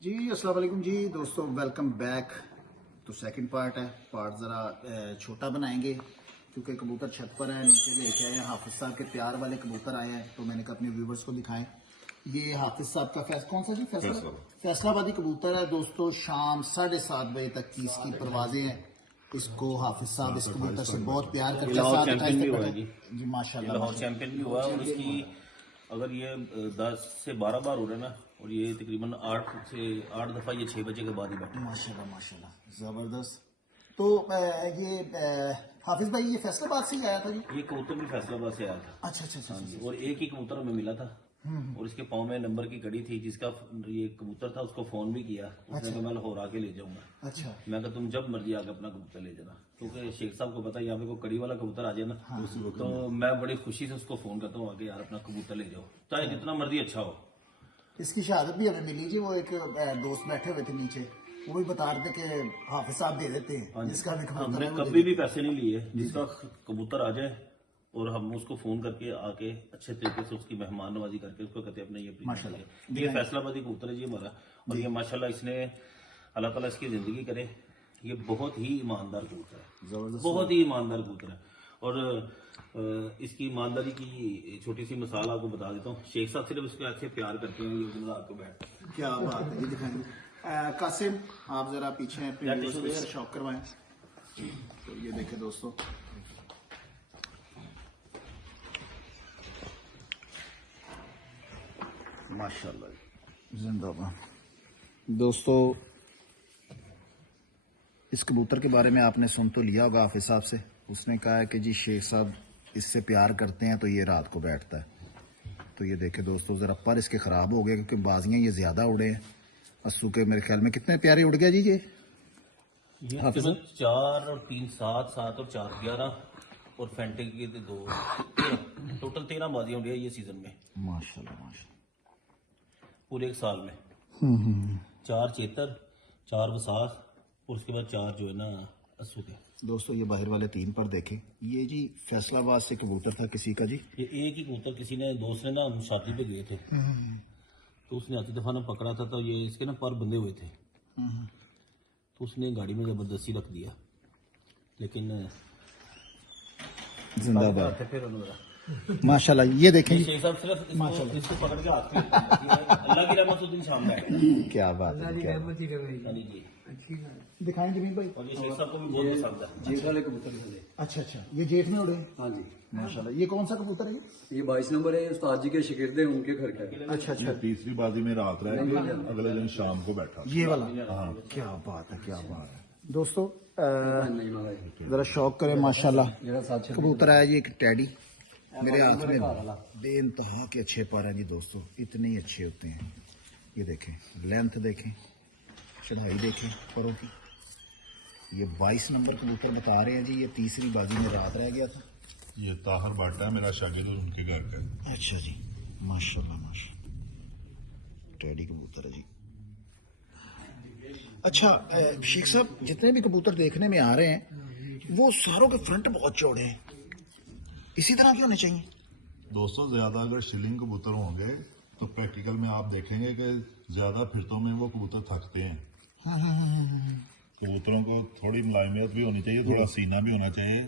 जी अस्सलाम वालेकुम जी दोस्तों, वेलकम बैक। तो सेकंड पार्ट है। पार्ट ज़रा छोटा बनाएंगे क्योंकि कबूतर छत पर है, नीचे लेके आए हैं। हाफिज़ साहब के प्यार वाले कबूतर आए हैं तो मैंने कहा अपने व्यूवर्स को दिखाएं। ये हाफिज़ साहब का कौन सा जी फैसलाबादी कबूतर है दोस्तों। शाम 7:30 बजे तक की इसकी परवाजें हैं। इसको हाफिज़ साहब इस कबूतर से बहुत प्यार करते हैं। चैंपियन भी हुआ है जी माशाल्लाह, लाहौर चैंपियन भी हुआ है। और इसकी अगर ये 10 से 12 बार हो रहा है ना, और ये तकरीबन 8 दफा ये 6 बजे के बाद ही बैठे। माशाल्लाह माशाल्लाह जबरदस्त। तो हाफिज भाई ये फैसलाबाद से ही आया था जी? ये कबूतर भी फैसलाबाद से आया था। अच्छा अच्छा अच्छा। और एक ही कबूतर हमें मिला था और इसके पाँव में नंबर की कड़ी थी। जिसका ये कबूतर था उसको फोन भी किया, उसने कहा मैं लाहौर आके ले जाऊंगा। अच्छा। मैं कहा तुम जब मर्जी आके अपना कबूतर ले जाना, क्योंकि शेख साहब को पता है यहाँ पे कोई कड़ी वाला कबूतर आ जाए ना, तो मैं बड़ी खुशी से उसको फोन करता हूँ आके यार अपना कबूतर ले जाओ, चाहे जितना मर्जी अच्छा हो। इसकी शहादत भी हमें मिली जी। वो एक दोस्त बैठे हुए थे नीचे, वो भी बता रहे थे कि हाफिज साहब दे देते हैं जिसका भी कबूतर हमने है वो कभी भी पैसे नहीं लिए। जिसका कबूतर आ जाए और हम उसको फोन करके आके अच्छे तरीके से उसकी मेहमान नवाजी करके उसको कहते हैं अपने ये माशाल्लाह। ये फैसलाबादी कबूतर है जी हमारा। और ये माशाल्लाह इसने अल्लाह ताला इसकी जिंदगी करे। ये बहुत ही ईमानदार कबूतर है, जबरदस्त। बहुत ही ईमानदार कबूतर है। और इसकी ईमानदारी की छोटी सी मिसाल आपको बता देता हूँ। शेख साहब सिर्फ उसको ऐसे प्यार करते हैं, ये दिन रात को बैठ। क्या बात है जी, दिखाएंगे। कासिम आप जरा पीछे हैं, अपने व्यूअर्स को जरा शौक करवाएं। तो ये देखें दोस्तों, माशाल्लाह जिंदाबाद। दोस्तों इस कबूतर के बारे में आपने सुन तो लिया होगा हाफिज साहब से। उसने कहा है कि जी शेख साहब इससे प्यार करते हैं तो ये रात को बैठता है। तो ये देखे दोस्तों, ज़रा पर इसके ख़राब हो गए क्योंकि बाजियाँ ये ज़्यादा उड़े हैं। अस्सू के मेरे ख्याल में कितने प्यारे उड़ गया जी ये 4 और 3 7 7 और 4 11 और फेंटे के 2 टोटल 13 बाजियां उड़ी है ये सीजन में। माशाल्लाह माशाल्लाह, पूरे एक साल में 4 चेतर, 4 वसाख और उसके बाद 4 जो है ना अस्सू के। दोस्तों ये बाहर वाले 3 पर देखें। ये जी फैसलाबाद से कबूतर था किसी का जी। ये एक ही कबूतर किसी ने दोस्त ने ना, हम शादी पे गए थे तो उसने आती दफा ना पकड़ा था, तो ये इसके ना पर बंधे हुए थे तो उसने गाड़ी में जबरदस्ती रख दिया। लेकिन जिंदाबाद फिर उन्होंने माशाल्लाह। ये देखें शेख साहब सिर्फ इसको पकड़ के हाथ में अल्लाह की रहमत उस दिन सामने है। क्या बात है, क्या जी दिखाएं जमीन भाई। और ये शेख साहब को भी बहुत पसंद है। जेठ वाले कबूतर वाले। अच्छा अच्छा, ये जेठ में उड़े। हाँ जी, माशाल्लाह। ये कौन सा कबूतर है ये 22 नंबर है। उस्ताद जी के शिगिर्द हैं, उनके घर का है। अच्छा अच्छा, तीसरी बाजी में रात रह गई, अगले दिन शाम को बैठा। ये वाला। हाँ क्या बात है, क्या बात है दोस्तों। नहीं मांगा ये। जरा शौक करें माशाल्लाह। मेरा साथ कबूतर आया जी एक टैडी मेरे हाथ में, बेइंतहा के अच्छे पर हैं जी दोस्तों, इतने ही अच्छे होते हैं। ये देखें, लेंथ देखें, चढ़ाई देखें परों की। ये 22 नंबर कबूतर बता रहे हैं जी। ये तीसरी बाजी में रात रह गया था। ये ताहर बाटा है मेरा शागिर्द और उनके घर का। अच्छा जी, माशाल्लाह माशाल्लाह, टैडी कबूतर है जी। अच्छा शेख साहब, जितने भी कबूतर देखने में आ रहे हैं वो सारों के फ्रंट बहुत चौड़े हैं, इसी तरह के होने चाहिए दोस्तों। ज्यादा अगर शिलिंग कबूतर होंगे तो प्रैक्टिकल में आप देखेंगे कि ज्यादा फिरतों में वो कबूतर थकते हैं। कबूतरों को थोड़ी मुलायमियत भी होनी चाहिए, थोड़ा सीना भी होना चाहिए।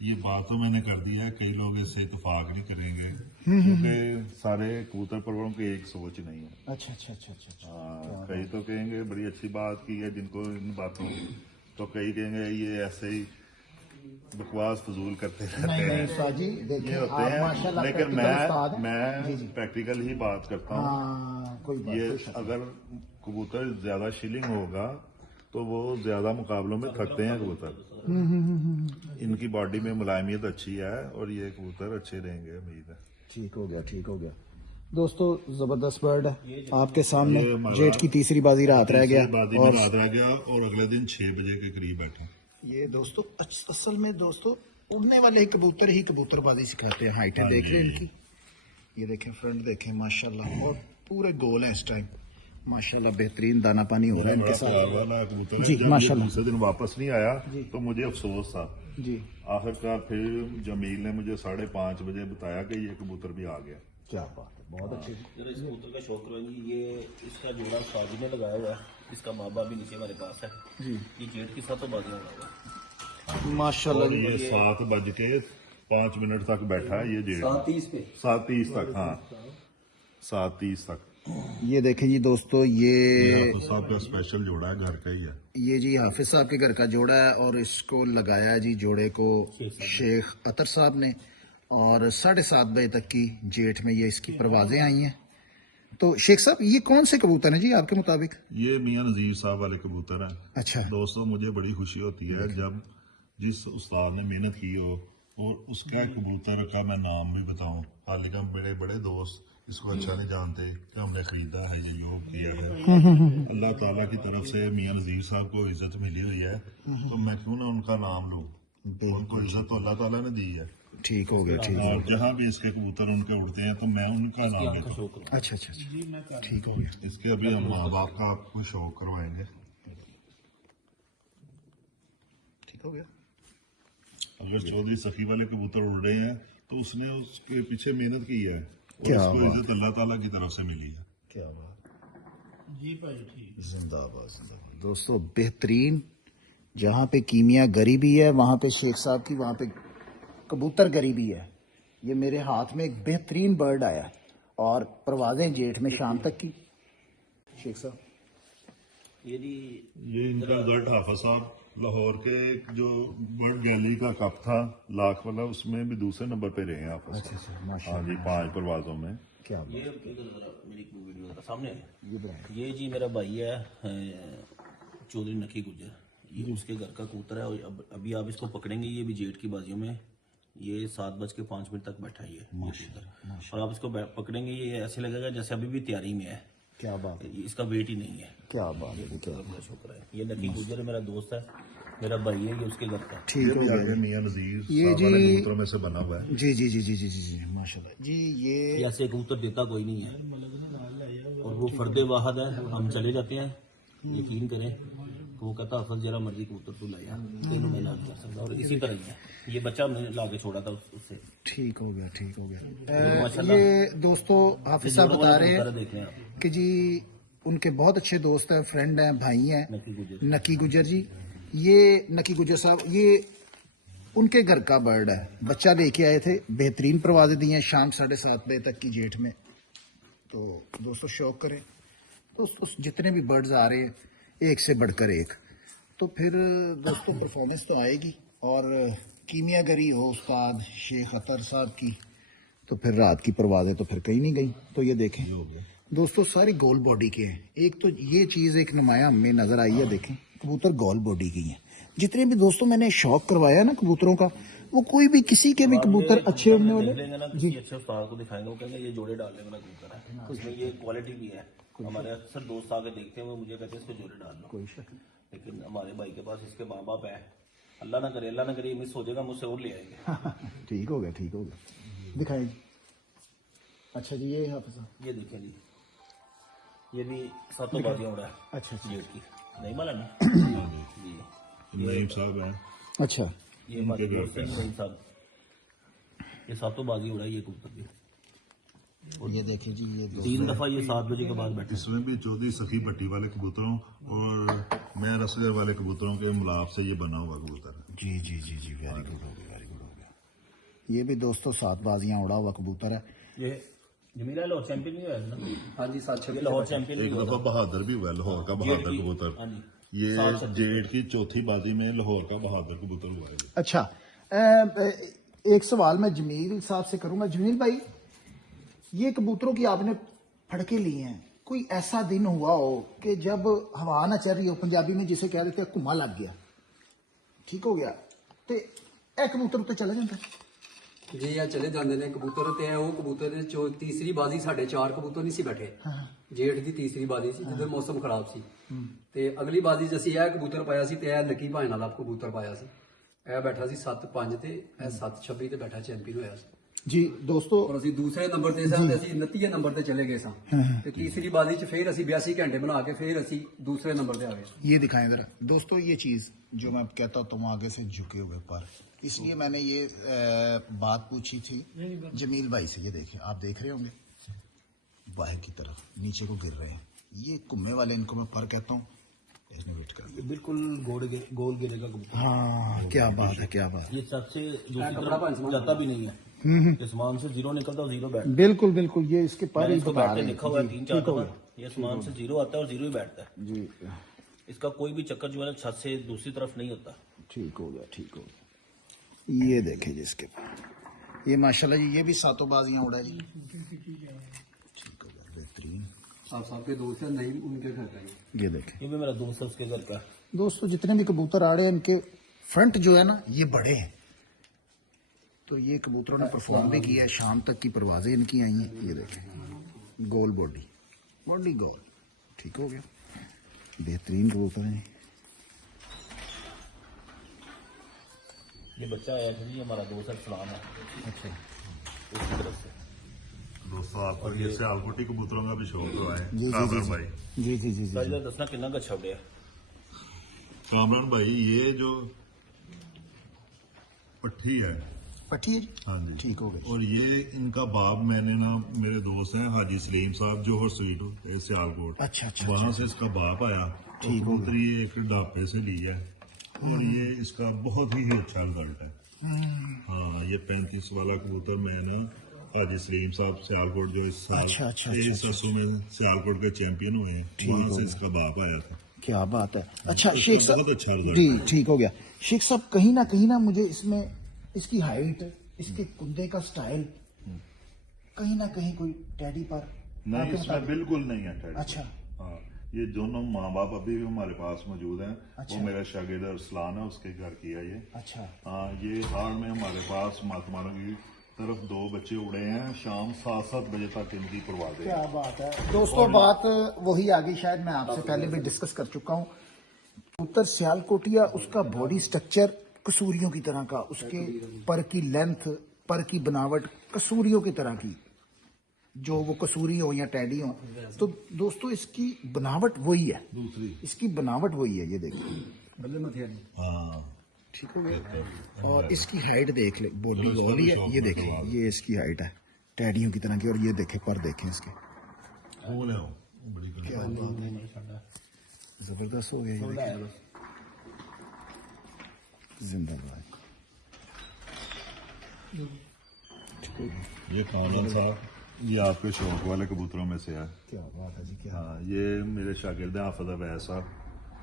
ये बात तो मैंने कर दी है, कई लोग इससे इतफाक नहीं करेंगे क्योंकि सारे कबूतर परवरों की एक सोच नहीं है। अच्छा अच्छा अच्छा अच्छा। हाँ, कई तो कहेंगे बड़ी अच्छी बात की है जिनको इन बातों की, तो कई कहेंगे ये ऐसे ही बकवास फजूल करते रहते हैं। जी ये देखिए होते आप हैं, माशाल्लाह लेकिन practical उस्ताद हैं। मैं प्रैक्टिकल ही बात करता हूँ। कोई बात ये कोई शक नहीं। अगर कबूतर ज्यादा शिलिंग होगा तो वो ज्यादा मुकाबलों में थकते हैं कबूतर। इनकी बॉडी में मुलायमियत अच्छी है और ये कबूतर अच्छे रहेंगे, उम्मीद है। ठीक हो गया, ठीक हो गया दोस्तों। जबरदस्त बर्ड है आपके सामने। ये हमारा जेठ की तीसरी बाजी रात रह गया बाजी में और रात रह गया और अगले दिन 6 बजे के करीब बैठा। ये दोस्तों असल में दोस्तों उड़ने वाले कबूतर ही कबूतरबाजी सिखाते हैं। हाइटें देख रहे हैं इनकी, ये देखें, फ्रंट देखें माशाल्लाह, और पूरे गोल है इस टाइम माशाल्लाह। बेहतरीन दाना पानी हो रहा है इनके साथ वाला कबूतर जी, है। जब ये माशाल्लाह। दूसरे दिन वापस नहीं आया तो मुझे अफसोस था। जी। आखिरकार फिर जमील ने मुझे 5:30 बजे बताया कि ये कबूतर भी आ गया। क्या बात है, बहुत अच्छे जी। जरा इस कबूतर का शौक करो जी। ये इसका जोड़ा शादी में लगाया हुआ है, इसका माँ बाप भी नीचे हमारे पास है जी ये जेठ की 7 बाजियां उड़ा हुआ है। माशाल्लाह और जी। ये 7:05 तक बैठा है ये जेड 7:30 पे 7:30 तक, हाँ 7:30 तक। ये देखें जी दोस्तों, ये ये हाफिज साहब का स्पेशल जोड़ा है, घर का ही है। ये जी हाफिज साहब के घर का जोड़ा है और इसको लगाया जी जोड़े को शेख अतर साहब ने, और 7:30 बजे तक की जेठ में ये इसकी परवाजें आई हैं। तो शेख साहब ये कौन से कबूतर हैं जी आपके मुताबिक? ये मियां नजीर साहब वाले कबूतर हैं। अच्छा दोस्तों मुझे बड़ी खुशी होती है जब जिस उस्ताद ने मेहनत की हो और उसका कबूतर का मैं नाम भी बताऊं। हालांकि मेरे बड़े दोस्त इसको अच्छा नहीं जानते कि हमने खरीदा है, ये योग किया है। अल्लाह ताला की तरफ से मियां नजीर साहब को इज्जत मिली हुई है, तो मैं क्यों ना उनका नाम लूं। उनको इज्जत तो अल्लाह ताला ने दी है, ठीक हो गया, ठीक हो और जहाँ भी इसके कबूतर उनके उड़ते हैं तो मैं उनका नाम लेता हूँ। शौक करो। गया। अच्छा अच्छा अच्छा, ठीक हो गया। इसके अभी हम माँ बाप का आपको शौक करवाएंगे। ठीक हो गया। अगर चौधरी सखी वाले कबूतर उड़ रहे हैं तो उसने उसके पीछे मेहनत की है और क्या उसको बात। इज्जत अल्लाह ताला की तरफ से मिली है। क्या बात जी भाई, ठीक। जिंदाबाद जिंदाबाद। दोस्तों बेहतरीन, जहाँ पे कीमिया गरी भी है वहाँ पे शेख साहब की, वहाँ पे कबूतर गरी भी है। ये मेरे हाथ में एक बेहतरीन बर्ड आया और परवाजें जेठ में शाम तक की। शेख साहब ये जी ये इनका रिजल्ट हाफिज साहब लाहौर के एक जो बर्ड गैलरी का कप था लाख वाला, उसमें भी दूसरे नंबर पे रहे हैं हाफिज साहब। अच्छा माशा, हाँ जी, 5 परवाजों में। क्या बात। ये जरा मेरी वीडियो जरा सामने है। ये बताएं। ये जी मेरा भाई है चौधरी नकी गुजर, ये उसके घर का कबूतर है। और अभी आप इसको पकड़ेंगे, ये भी जेठ की बाजियों में ये 7:05 तक बैठा है ये कबूतर। और आप इसको पकड़ेंगे ये ऐसे लगेगा जैसे अभी भी तैयारी में है। क्या बात है, इसका वेट ही नहीं है। क्या बात है, क्या बड़ा शुक्र है। ये नकी गुजर है, मेरा दोस्त है, मेरा भाई है, ये उसके घर का। ठीक ये हो भी गया आगे मियां नजीर ये साहब जी- वाले कबूतरों में से बना हुआ है। जी जी जी जी जी जी जी माशाल्लाह जी। ये ऐसे कबूतर देता कोई नहीं है और वो फर्दे वाहद है। हम चले जाते हैं, यकीन करें, तो वो कहता हफल जरा मर्जी कबूतर तू लाया, तेनों मैं ला के कर सकता। और इसी तरह ही है, ये बच्चा हमने ला के छोड़ा था उससे। ठीक हो गया, ठीक हो गया। माशाल्लाह। ये दोस्तों हाफिज साहब जोड़ों बता वाला रहे कबूतर हैं है, देख लें आप, कि जी उनके बहुत अच्छे दोस्त हैं, फ्रेंड हैं, भाई हैं, नकी गुजर। नकी गुजर जी। ये नकी गुजर साहब ये उनके घर का बर्ड है, बच्चा लेके आए थे, बेहतरीन परवाजें दी हैं शाम 7:30 बजे तक की जेठ में। तो दोस्तों शौक करें दोस्तों, जितने भी बर्ड्स आ रहे हैं एक से बढ़कर एक, तो फिर दोस्तों परफॉर्मेंस तो आएगी। और कीमियागरी हो उस्ताद शेख अतर साहब की, तो फिर रात की परवाजें तो फिर कहीं नहीं गई। तो ये देखें दोस्तों, सारी गोल बॉडी के हैं। एक तो ये चीज़ एक नुमाया हमें नजर आई है, देखें कबूतर गोल बॉडी की हैं। जितने भी दोस्तों मैंने शौक करवाया ना कबूतरों का, वो कोई भी किसी के भी कबूतर अच्छे उड़ने वाले लेंगे ना, किसी अच्छे उस्ताद को दिखाएंगे, वो कहेंगे ये जोड़े डालने वाला कबूतर है, उसमें ये क्वालिटी भी है। हमारे अक्सर दोस्त आके देखते हैं, वो मुझे कहते हैं इसको जोड़े डाल लो, कोई शक नहीं। लेकिन हमारे भाई के पास इसके माँ बाप है। अल्लाह ना करे ये मिस हो जाएगा, मुझसे और ले आएंगे। ठीक हो गया, ठीक हो गया, दिखाएं। अच्छा जी, ये हाफिज साहब ये देखें जी, ये भी 7 बाजियां उड़ा है अच्छा अच्छा जेठ की, नहीं माला नहीं जी। नईम साहब हैं, अच्छा। ये हमारे दोस्त हैं नहीं साहब, ये 7 बाजी उड़ा है ये कबूतर की। ये देखें जी, ये 3 दफा ये 7 बजे के बाद बैठा। इसमें भी चौधरी सखी भट्टी वाले कबूतरों और मैं रसगर वाले कबूतरों के मिलाप से ये बना हुआ कबूतर है। जी जी जी जी, वेरी गुड हो गया, वेरी गुड हो गया। ये भी दोस्तों 7 बाजियां उड़ा हुआ कबूतर है। ये जमीला लाहौर चैंपियन भी हुआ है ना, हाँ जी, 7 ये 26 लाहौर चैंपियन भी एक हुआ दफा था। बहादुर भी हुआ है, लाहौर का बहादुर जेठ की, कबूतर। हाँ जी। ये 7 जेठ की चौथी बाजी में लाहौर का बहादुर कबूतर हुआ है। अच्छा, एक सवाल मैं जमील साहब से करूंगा। जमील भाई, ये कबूतरों की आपने फड़के लिए हैं, कोई ऐसा दिन हुआ हो कि जब हवा ना चल रही हो, पंजाबी में जिसे कह देते हैं घुमा लग गया, ठीक हो गया, तो ਇਹ ਕਬੂਤਰ ਉੱਤੇ ਚਲਾ ਜਾਂਦਾ? ਜੀ ਇਹ ਚਲੇ ਜਾਂਦੇ ਨੇ ਕਬੂਤਰ, ਤੇ ਉਹ ਕਬੂਤਰ ਦੇ ਚੋ ਤੀਸਰੀ ਬਾਜ਼ੀ ਸਾਡੇ 4 ਕਬੂਤਰ ਨਹੀਂ ਸੀ ਬੈਠੇ। ਜੇਠ ਦੀ ਤੀਸਰੀ ਬਾਜ਼ੀ ਸੀ ਜਦੋਂ ਮੌਸਮ ਖਰਾਬ ਸੀ, ਤੇ ਅਗਲੀ ਬਾਜ਼ੀ 'ਚ ਅਸੀਂ ਇਹ ਕਬੂਤਰ ਪਾਇਆ ਸੀ, ਤੇ ਇਹ ਲੱਕੀ ਭਾਣ ਵਾਲਾ ਕਬੂਤਰ ਪਾਇਆ ਸੀ। ਇਹ ਬੈਠਾ ਸੀ 7-5 ਤੇ ਇਹ 7-26 ਤੇ ਬੈਠਾ ਚੈਂਪੀਅਨ ਹੋਇਆ ਸੀ। ਜੀ ਦੋਸਤੋ ਔਰ ਅਸੀਂ ਦੂਸਰੇ ਨੰਬਰ ਤੇ ਸਾਂ ਤੇ ਅਸੀਂ 29 ਨੰਬਰ ਤੇ ਚਲੇ ਗਏ ਸਾਂ ਤੇ ਤੀਸਰੀ ਬਾਜ਼ੀ 'ਚ ਫਿਰ ਅਸੀਂ 82 ਘੰਟੇ ਬਣਾ ਕੇ ਫਿਰ ਅਸੀਂ ਦੂसरे नंबर पे आ गए। ये दिखाएं जरा दोस्तों, ये चीज जो मैं कहता हूँ तुम आगे से झुके हुए पर, इसलिए मैंने ये बात पूछी थी जमील भाई से। ये देखिए, आप देख रहे होंगे बाहर की तरफ नीचे को गिर रहे हैं, ये कुम्मे वाले, इनको मैं पर कहता हूँ। इसमें वेट कर, बिल्कुल गोल गिरेगा कबूतर। हाँ क्या बात है, क्या बात है। ये सबसे दूसरी तरफ जाता भी नहीं है, आसमान से जीरो निकलता है, जीरो बैठता है। बिल्कुल बिल्कुल, ये इसके पर ही इसको बता बैठते रहे लिखा हुआ है हैं। 3-4 दफा, ये आसमान से जीरो आता है और जीरो ही बैठता है। जी इसका कोई भी चक्कर जो है ना छत से दूसरी तरफ नहीं होता। ठीक हो गया, ठीक हो गया। ये देखे जी इसके पर, ये माशाल्लाह जी, ये भी सातों बाजियां उड़ा जी। ठीक हो गया, बेहतरीन। आप सबके दोस्त हैं, नहीं उनके घर का ही। ये देखें ये भी मेरा दोस्त है, उसके घर का। दोस्तों, जितने भी कबूतर आड़े हैं इनके फ्रंट जो है ना ये बड़े हैं, तो ये कबूतरों ने परफॉर्म भी किया है। शाम तक की परवाजें इनकी आई हैं। ये देखें, गोल बॉडी, बॉडी गोल। ठीक हो गया, बेहतरीन कबूतर हैं। ये बच्चा आया था जी, हमारा दोस्त है, सलाम है अच्छा, उसकी तरफ से। दोस्तों आपको ये सियालकोटी कबूतरों का भी शौक हुआ है। जी जी कामरान जी भाई, जी जी जी जी साइड दसना कितना का छवड़े है। कामरान भाई ये जो पट्टी है, पट्टी है जी? हाँ जी, ठीक हो गया। और ये इनका बाप, मैंने ना, मेरे दोस्त हैं हाजी सलीम साहब जोहर स्वीट सियालकोट, अच्छा अच्छा वहां से इसका बाप आया तो ठीक हो कबूतरी एक ढापे से ली है और ये इसका बहुत ही अच्छा रिजल्ट है। हाँ, ये 35 वाला कबूतर मैं ना हाजी सलीम साहब सियालकोट जो इस साल अच्छा, अच्छा, 2300 में सियालकोट के चैंपियन हुए हैं, वहां से इसका बाप आया था। क्या बात है। अच्छा इसका शेख साहब, बहुत अच्छा रिजल्ट जी है। ठीक हो गया। शेख साहब, कहीं ना मुझे इसमें इसकी हाइट, इसके कुंदे का स्टाइल, कहीं ना कहीं कोई टैडी पर नहीं, आपके इसमें मुताबिक? बिल्कुल नहीं है टैडी। अच्छा, हाँ, ये दोनों माँ बाप अभी भी हमारे पास मौजूद हैं। अच्छा। वो मेरा शागिर्द अरसलान है, उसके घर की है ये। अच्छा हाँ, ये हाल में हमारे पास मातमारों की तरफ 2 बच्चे उड़े हैं, शाम 7-7 बजे तक इनकी परवाज़ें क्या हैं। बात है। दोस्तों, बात वही आगे, शायद मैं आपसे पहले भी डिस्कस कर चुका हूँ। कबूतर सियालकोटिया, उसका बॉडी स्ट्रक्चर कसूरियों की तरह का, उसके पर की लेंथ, पर की बनावट कसूरियों की तरह की, जो वो कसूरी हो या टैडी हो। तो दोस्तों, इसकी बनावट वही है, इसकी बनावट वही है। ये देखिए, हाँ, ठीक हो गया। और इसकी हाइट देख ले, बॉडी गोल ही है। ये देखें, ये इसकी हाइट है टैडियों की तरह की। और ये देखें, पर देखें इसके, वो ले आओ, बड़ी कर। क्या बात है, जबरदस्त हो गया। ये देखिए, जिंदाबाद। ठीक हो गया। ये कामरान साहब, ये आपके शौक वाले कबूतरों में से है। क्या बात है जी, क्या हाँ, ये मेरे शागिर्द हैं हाफिज अवैस साहब,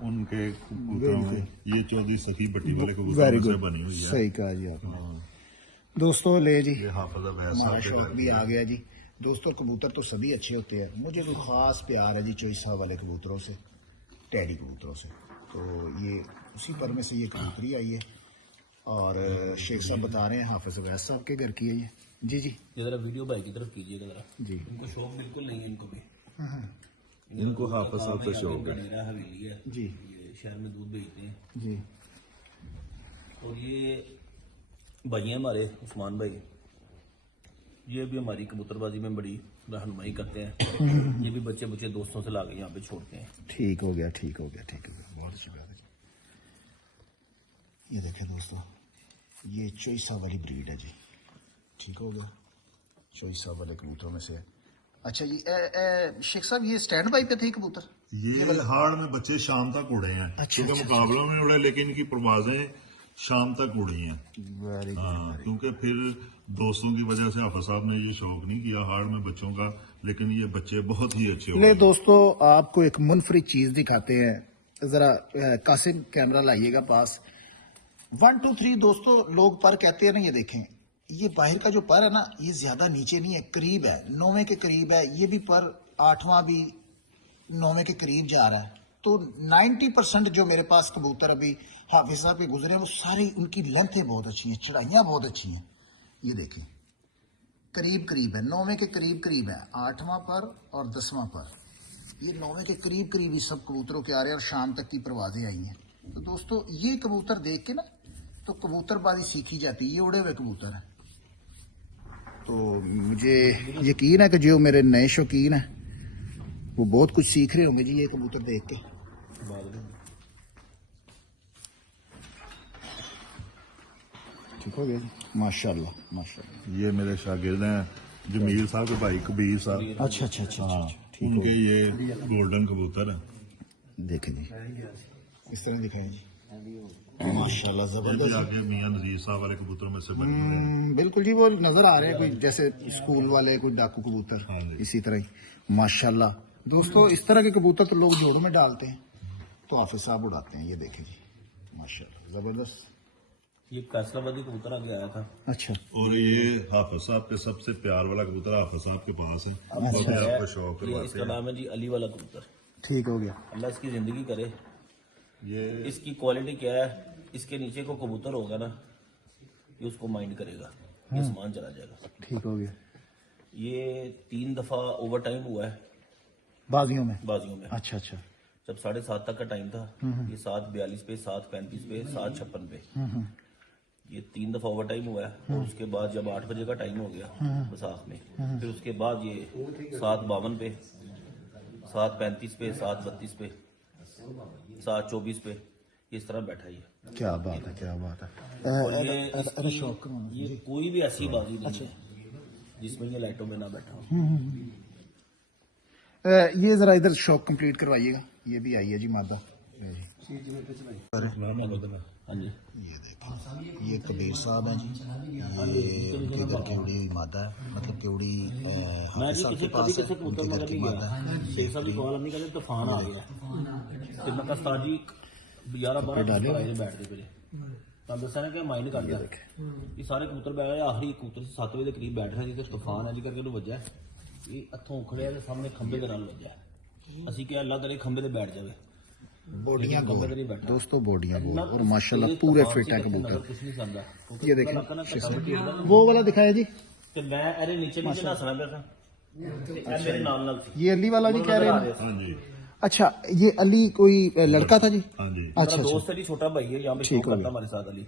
उनके कबूतरों में ये चौधरी सखी भट्टी वाले वेरी कबूतरों से गुड, बनी हुई है। सही कहा जी आपने। दोस्तों ले जी, ये हाफिज अवैस हमारा साहब के शौक घर भी की आ है। गया जी। दोस्तों, कबूतर तो सभी अच्छे होते हैं, मुझे कोई खास प्यार है जी चोइसा वाले कबूतरों से, टैडी कबूतरों से। तो ये उसी पर में से ये कबूतरी आई है। और शेख साहब बता रहे हैं हाफिज अवैस साहब के घर की है ये। जी जी ये जरा वीडियो भाई की तरफ कीजिएगा जरा। जी। इनको शौक बिल्कुल नहीं है, इनको भी। इनको हाफिज साहब से शौक है। मेरा हवेली है जी ये शहर में दूध बेचते हैं। जी। और ये भाई हैं हमारे उस्मान भाई, ये भी हमारी कबूतरबाजी में बड़ी रहनुमाई करते हैं। ये भी बच्चे बच्चे दोस्तों से लाके यहाँ पे छोड़ते हैं। ठीक हो गया, ठीक हो गया, ठीक हो गया। बहुत अच्छी बात है जी। ये देखें दोस्तों, ये चोइसा वाली ब्रीड है जी। ठीक हो गया, चोइसा वाले कबूतरों में से है। अच्छा जी, शेख साहब, ये स्टैंड बाई पे थे कबूतर? ये हाड़ में बच्चे शाम तक उड़े हैं, अच्छा, क्योंकि अच्छा, मुकाबलों में उड़े, लेकिन इनकी परवाजें शाम तक उड़ी हैं। वेरी हाँ, क्योंकि फिर दोस्तों की वजह से हाफिज साहब ने ये शौक नहीं किया हाड़ में बच्चों का, लेकिन ये बच्चे बहुत ही अच्छे ले हुए। दोस्तों, आपको एक मुनफरिद चीज दिखाते हैं। जरा कासिम कैमरा लाइएगा पास। 1 2 3 दोस्तों, लोग पर कहते हैं ना, ये देखें, ये बाहर का जो पर है ना, ये ज्यादा नीचे नहीं है, करीब है, 9वें के करीब है। ये भी पर 8वां भी 9वें के करीब जा रहा है। तो 90% जो मेरे पास कबूतर अभी हाफिज साहब के गुजरे हैं, वो सारी उनकी लेंथें बहुत अच्छी हैं, चढ़ाइयाँ बहुत अच्छी हैं। ये देखें, करीब करीब है, 9वें के करीब करीब है, 8वां पर और 10वां पर। ये 9वें के करीब करीब ही सब कबूतरों के आ रहे हैं और शाम तक की परवाजें आई हैं। तो दोस्तों, ये कबूतर देख के ना तो कबूतरबाजी सीखी जाती है। ये उड़े हुए कबूतर हैं, تو مجھے یقین ہے کہ جو میرے نئے شوقین ہیں وہ بہت کچھ سیکھ رہے ہوں گے جی یہ کبوتر دیکھ کے. ٹھیک ہو گیا جی. ماشاء اللہ ماشاء اللہ. یہ میرے شاگرد ہیں جمیل صاحب کے بھائی کبیر صاحب. اچھا اچھا اچھا ہاں اچھا ٹھیک ان ہو کے گیا. یہ گولڈن کبوتر ہیں. دیکھیں جی اس طرح دکھائیں جی. ماشاء اللہ یہ بھی زبردست. آگے میاں نذیر صاحب والے کبوتروں میں سے بنے ہوئے ہیں. بالکل جی وہ نظر آ رہے ہیں کوئی جیسے اسکول والے کوئی ڈاکو کبوتر ہاں جی. اسی طرح ہی ماشاء اللہ. دوستو اس طرح کے کبوتر تو لوگ جوڑوں میں ڈالتے ہیں تو حافظ صاحب اڑاتے ہیں. یہ دیکھیں جی ماشاء اللہ زبردست. یہ فیصلہ آبادی کبوتر آگے آیا تھا. اچھا اور یہ حافظ صاحب کے سب سے پیار والا کبوتر حافظ صاحب کے پاس ہے. اور پھر آپ کو شوق یہ اس کرواتے کا ہیں. نام ہے جی علی والا کبوتر. ٹھیک ہو گیا. اللہ اس کی زندگی کرے. یہ اس کی کوالٹی کیا ہے, اس کے نیچے کو کبوتر ہوگا نا یہ اس کو مائنڈ کرے گا, یہ سامان چلا جائے گا. ٹھیک ہو گیا. یہ 3 دفعہ اوور ٹائم ہوا ہے بازیوں میں. بازیوں میں. اچھا اچھا. جب 7:30 تک کا ٹائم تھا یہ 7:42 پہ 7:35 پہ 7:56 پہ یہ 3 دفعہ اوور ٹائم ہوا ہے. اور اس کے بعد جب 8 بجے کا ٹائم ہو گیا مساف میں, پھر اس کے بعد یہ 7:52 پہ 7:35 پہ 7:32 پہ 7:24 پہ اس طرح بیٹھا ہی ہے. کیا بات ہے کیا بات ہے. اور یہ کوئی بھی ایسی بازی نہیں ہے جس میں یہ لائٹوں میں نہ بیٹھا ہو. یہ ذرا ادھر شوق کمپلیٹ کروائیے گا. یہ بھی آئی ہے جی مادہ. ہاں جی یہ دیکھیں یہ کبیر صاحب ہیں جی. یہ ان کے گھر کی اڑی ہوئی مادہ ہے, مطلب کہ اڑی میں حافظ جی صاحب کسی کے کبھی پاس ہے. کسی ان کبوتر کے گھر مگر کی نہیں مادہ ہے. گیا. شیخ صاحب کی کال نہیں کرتے طوفان آ گیا. پھر میں کہا استاد جی 11-12 بجے بیٹھ گئے پہلے تب دسا نا کہ مائنڈ کر دیا. یہ سارے کبوتر بیٹھ گئے. آخری کبوتر 7 بجے کے قریب بیٹھ رہے تھے. طوفان ہے جی کر کے وجہ یہ ہتھوں اکھڑیا سامنے کھمبے کے نال وجہ. اسی کہ اللہ کرے کھمبے تے بیٹھ جائے. بوڈیاں گول دوستو, بوڈیاں گول اور ماشاءاللہ پورے فٹ ہے کبوتر. کچھ نہیں سمجھا. یہ دیکھیں وہ والا دکھایا جی. کہ میں ارے نیچے نیچے نسنا پہ تھا. میرے نال نال یہ علی والا جی کہہ رہے ہیں. ہاں جی اچھا یہ علی کوئی لڑکا تھا جی. ہاں جی. اچھا میرا اچھا دوست ہے جی, چھوٹا بھائی ہے یہاں پہ شوق کرتا ہمارے ساتھ علی.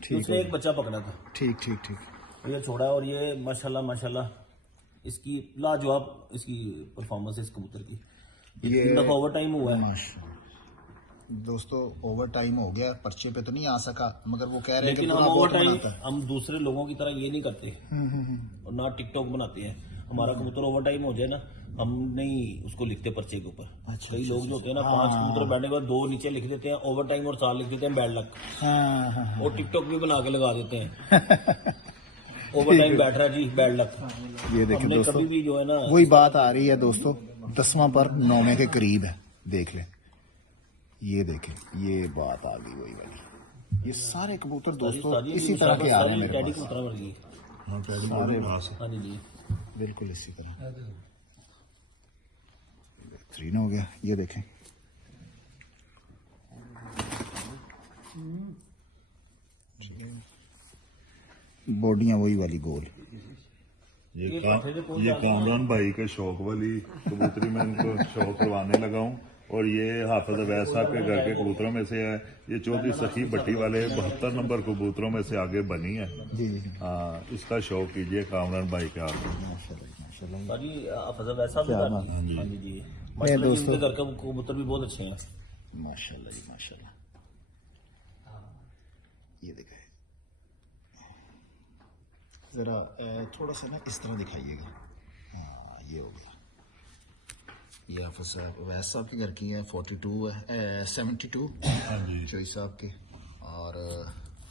اس نے ایک بچہ پکڑا تھا. ٹھیک ٹھیک ٹھیک. یہ چھوڑا اور یہ ماشاءاللہ اس کی لاجواب اس کی پرفارمنس ہے اس کبوتر کی. یہ 3 دفعہ اوور ٹائم ہوا ہے. دوستو اوور ٹائم ہو گیا, پرچے پہ تو نہیں آ سکا مگر وہ کہہ رہے ہیں کہ لیکن ہم تھوڑا اوور بہت ٹائم بناتا ہے. ہم دوسرے لوگوں کی طرح یہ نہیں کرتے اور نہ ٹک ٹاک بناتے ہیں. ہمارا کبوتر اوور ٹائم ہو جائے نا ہم نہیں اس کو لکھتے پرچے کے اوپر. کئی لوگ جو ہوتے ہیں نا 5 کبوتر بیٹھنے کے بعد 2 نیچے لکھ دیتے ہیں اوور ٹائم اور 4 لکھ دیتے ہیں بیڈ لک. اور ٹک ٹاک بھی بنا کے لگا دیتے ہیں اوور ٹائم بیٹھ رہا ہے جی بیڈ لک. یہ دیکھیں دوستو کبھی بھی جو ہے نا وہی بات آ رہی ہے دوستو 10واں پر 9ویں کے قریب ہے. دیکھ لیں یہ دیکھیں یہ بات آ گئی وہی والی. یہ سارے کبوتر دوستو اسی طرح کے آ رہے ہیں میرے پاس. کبوتر ورگی. ہاں ٹیڈی کے پاس ہے. ہاں جی بالکل اسی طرح. بہترین ہو گیا. یہ دیکھیں بوڈیاں وہی والی گول. یہ کامران بھائی کے شوق والی کبوتری میں ان کو شوق کروانے لگا ہوں. اور یہ حافظ عویس صاحب کے گھر کے کبوتروں میں سے ہے. یہ چودھری سخی بٹی والے 72 نمبر کبوتروں میں سے آگے بنی ہے. جی جی ہاں اس کا شوق کیجیے کامران بھائی کے آپ. ماشاءاللہ. جی حافظ ویسا بھی ہاں جی جی ماشاءاللہ ان کے گھر کے کبوتر بھی بہت اچھے ہیں. ماشاءاللہ جی ماشاءاللہ. یہ دیکھیں ذرا تھوڑا سا نا اس طرح دکھائیے گا. ہاں یہ ہو گیا. یہ حافظ صاحب ویس صاحب کے گھر کی ہے 42 ہے 72 ہاں جی. چوئی صاحب کے. اور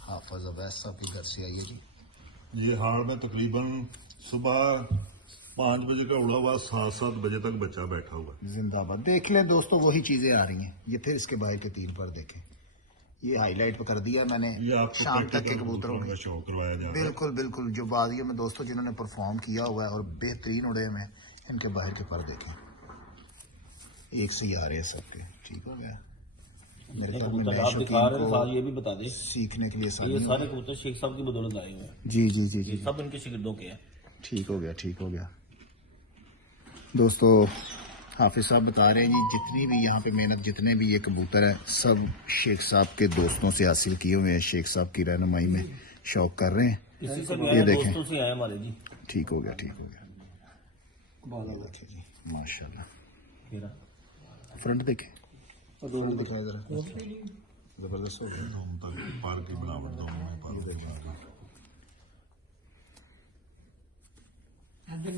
حافظ ویس صاحب کے گھر سے آئی ہے جی. یہ ہاڑ میں تقریباً صبح 5 بجے کا اڑا ہوا 7 بجے تک بچہ بیٹھا ہوا ہے. زندہ باد. دیکھ لیں دوستو وہی چیزیں آ رہی ہیں. یہ پھر اس کے باہر کے 3 پر دیکھیں. یہ ہائی لائٹ پہ کر دیا میں نے یہ آپ کو شام تک کے کبوتروں کا میں. شوق کروایا جا رہا ہے. بالکل بالکل. جو بازیوں میں دوستوں جنہوں نے پرفارم کیا ہوا ہے اور بہترین اڑے میں ان کے باہر کے پر دیکھیں. ایک سے ہی آ رہے ہیں سب کے. ٹھیک ہو گیا. میرے خیال میں آپ دکھا رہے ہیں ساتھ یہ بھی بتا دیں سیکھنے کے لیے یہ آسانی سارے کبوتر شیخ صاحب کی بدولت آئے ہوئے ہیں. جی جی جی جی یہ سب ان کے شاگردوں کے ہیں. ٹھیک ہو گیا ٹھیک ہو گیا. دوستو حافظ صاحب بتا رہے ہیں جی جتنی بھی یہاں پہ محنت جتنے بھی یہ کبوتر ہیں سب شیخ صاحب کے دوستوں سے حاصل کیے ہوئے ہیں. شیخ صاحب کی رہنمائی میں شوق کر رہے ہیں. اسی سے یہ دیکھیں دوستوں سے آئے ہمارے جی. ٹھیک ہو گیا ٹھیک ہو گیا بالا جی ماشاء اللہ. میرا فرنٹ دیکھیں دونوں دکھائے ذرا زبردست ہو گیا ہم تک پار کی بناوٹ دونوں میں پار کی بناوٹ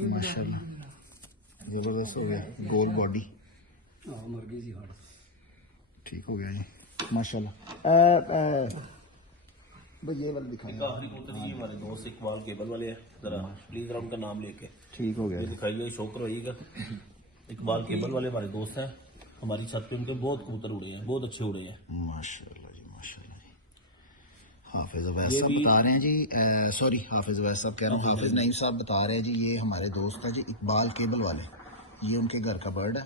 ماشاء اللہ زبردست ہو گیا گول باڈی مر گئی جی ہاں ٹھیک ہو گیا جی ماشاء اللہ. بھائی یہ والا دکھائیں. ایک آخری کبوتر یہ ہمارے دوست اقبال کیبل والے ہیں ذرا پلیز ذرا ان کا نام لے کے ٹھیک ہو گیا یہ دکھائیے شو کروائیے گا. اقبال کیبل والے ہمارے دوست ہیں ہماری چھت پہ ان کے بہت کبوتر اڑے ہیں بہت اچھے اڑے ہیں. ماشاء اللہ جی ماشاء اللہ جی. حافظ اویس صاحب بتا رہے ہیں جی سوری حافظ اویس صاحب کہہ رہا ہوں حافظ نعیم صاحب بتا رہے ہیں جی یہ ہمارے دوست ہیں جی اقبال کیبل والے یہ ان کے گھر کا برڈ ہے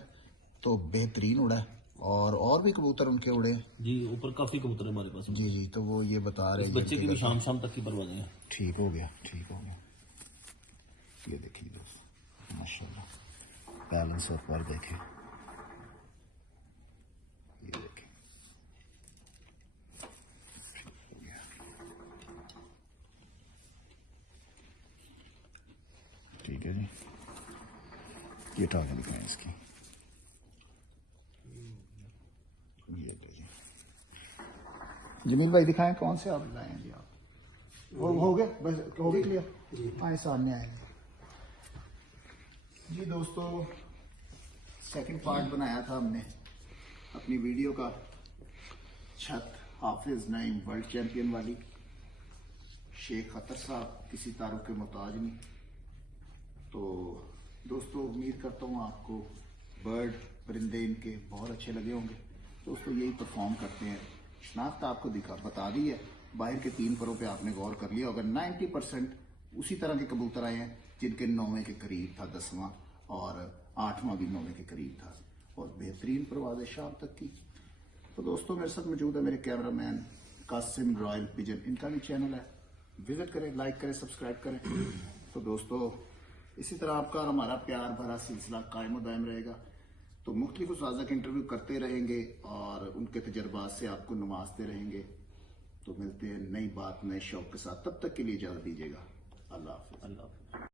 تو بہترین اڑا ہے اور بھی کبوتر ان کے اڑے ہیں. جی اوپر کافی کبوتر ہیں ہمارے پاس. جی جی تو وہ یہ بتا رہے اس ہیں بچے کی بھی شام تک کی پروازیں ہیں. ٹھیک ہو گیا ٹھیک ہو گیا. یہ دیکھیے دوست ماشاء اللہ بیلنس اور پر دیکھیں یہ دیکھیں ٹھیک ہو گیا. ٹھیک ہے جی یہ ٹانگیں دکھائیں اس کی یہ لے جی. جمیل بھائی دکھائیں کون سے آپ لائے ہیں جی آپ ہو گئے بس ہو گئی کلیئر آئے سامنے آئے جی دوستو سیکنڈ پارٹ بنایا تھا ہم نے اپنی ویڈیو کا چھت حافظ نعیم ورلڈ چیمپئن والی شیخ خطر صاحب کسی تعارف کے محتاج نہیں. تو دوستو امید کرتا ہوں آپ کو برڈ پرندے ان کے بہت اچھے لگے ہوں گے. دوستو یہی پرفارم کرتے ہیں شناخت آپ کو بتا دی ہے باہر کے 3 پروں پہ آپ نے غور کر لیا اگر 90% اسی طرح کے کبوتر آئے ہیں جن کے 9ویں کے قریب تھا 10واں اور 8واں بھی 9ویں کے قریب تھا اور بہترین پروازیں شام تک کی. تو دوستوں میرے ساتھ موجود ہے میرے کیمرہ مین قاسم رائل پجن ان کا بھی چینل ہے وزٹ کریں لائک کریں سبسکرائب کریں. تو دوستو اسی طرح آپ کا اور ہمارا پیار بھرا سلسلہ قائم و دائم رہے گا تو مختلف اساتذہ کے انٹرویو کرتے رہیں گے اور ان کے تجربات سے آپ کو نوازتے رہیں گے. تو ملتے ہیں نئی بات نئے شوق کے ساتھ تب تک کے لیے اجازت دیجیے گا. اللہ حافظ. اللہ حافظ.